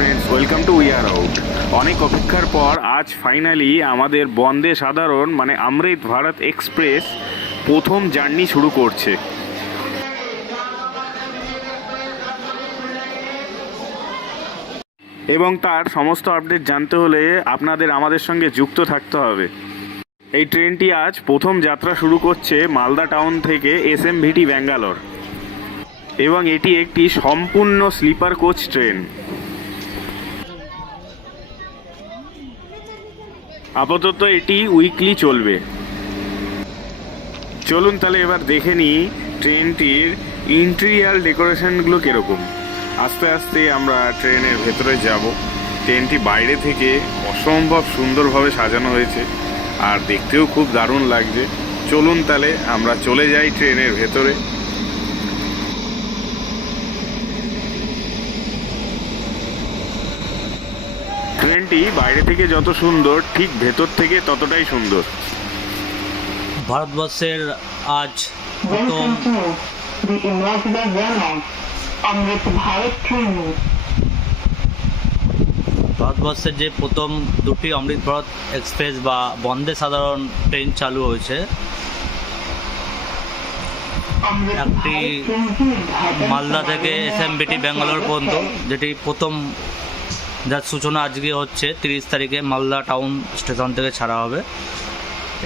Friends, welcome to we are out. অনেক অপেক্ষার পর আজ ফাইনালি আমাদের বন্দে সাধারণ মানে অমৃত ভারত এক্সপ্রেস প্রথম জার্নি শুরু করছে। এবং তার সমস্ত আপডেট জানতে হলে আপনাদের আমাদের সঙ্গে যুক্ত থাকতে হবে। এই ট্রেনটি আজ প্রথম যাত্রা শুরু করছে মালদা টাউন থেকে এসএমভিটি ব্যাঙ্গালোর, এবং এটি একটি সম্পূর্ণ স্লিপার কোচ ট্রেন। আপাতত এটি উইকলি চলবে। চলুন তাহলে এবার দেখে নিই ট্রেনটির ইন্টেরিয়ার ডেকোরেশনগুলো কীরকম। আস্তে আস্তে আমরা ট্রেনের ভেতরে যাব। ট্রেনটি বাইরে থেকে অসম্ভব সুন্দরভাবে সাজানো হয়েছে, আর দেখতেও খুব দারুণ লাগছে। চলুন তাহলে আমরা চলে যাই ট্রেনের ভেতরে। ট্রেনটি বাইরে থেকে যত সুন্দর, ঠিক ভেতর থেকে ততটাই সুন্দর। ভারতবর্ষের আজ প্রথম ভারতবর্ষের যে প্রথম দুটি অমৃত ভারত এক্সপ্রেস বা বন্দে সাধারণ ট্রেন চালু হয়েছে। একটি মালদা থেকে এসএমভিটি ব্যাঙ্গালোর পর্যন্ত, যেটি প্রথম, যার সূচনা আজকে হচ্ছে 30 তারিখে মালদা টাউন স্টেশন থেকে ছাড়া হবে।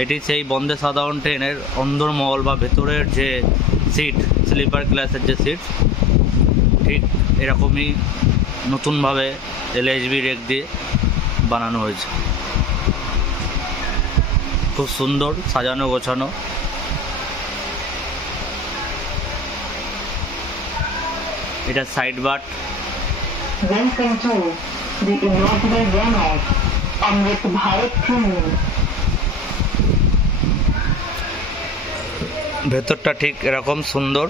এটি সেই বন্দে সাধারণ ট্রেনের অন্দরমহল বা ভেতরের যে সিট, স্লিপার ক্লাসের যে সিট, ঠিক এরকমই নতুনভাবে এলএইচবি রেক দিয়ে বানানো হয়েছে। খুব সুন্দর সাজানো গোছানো। এটা side but. Welcome to the inaugural run of Amrit Bharat Train. ভেতরটা ঠিক এরকম সুন্দর।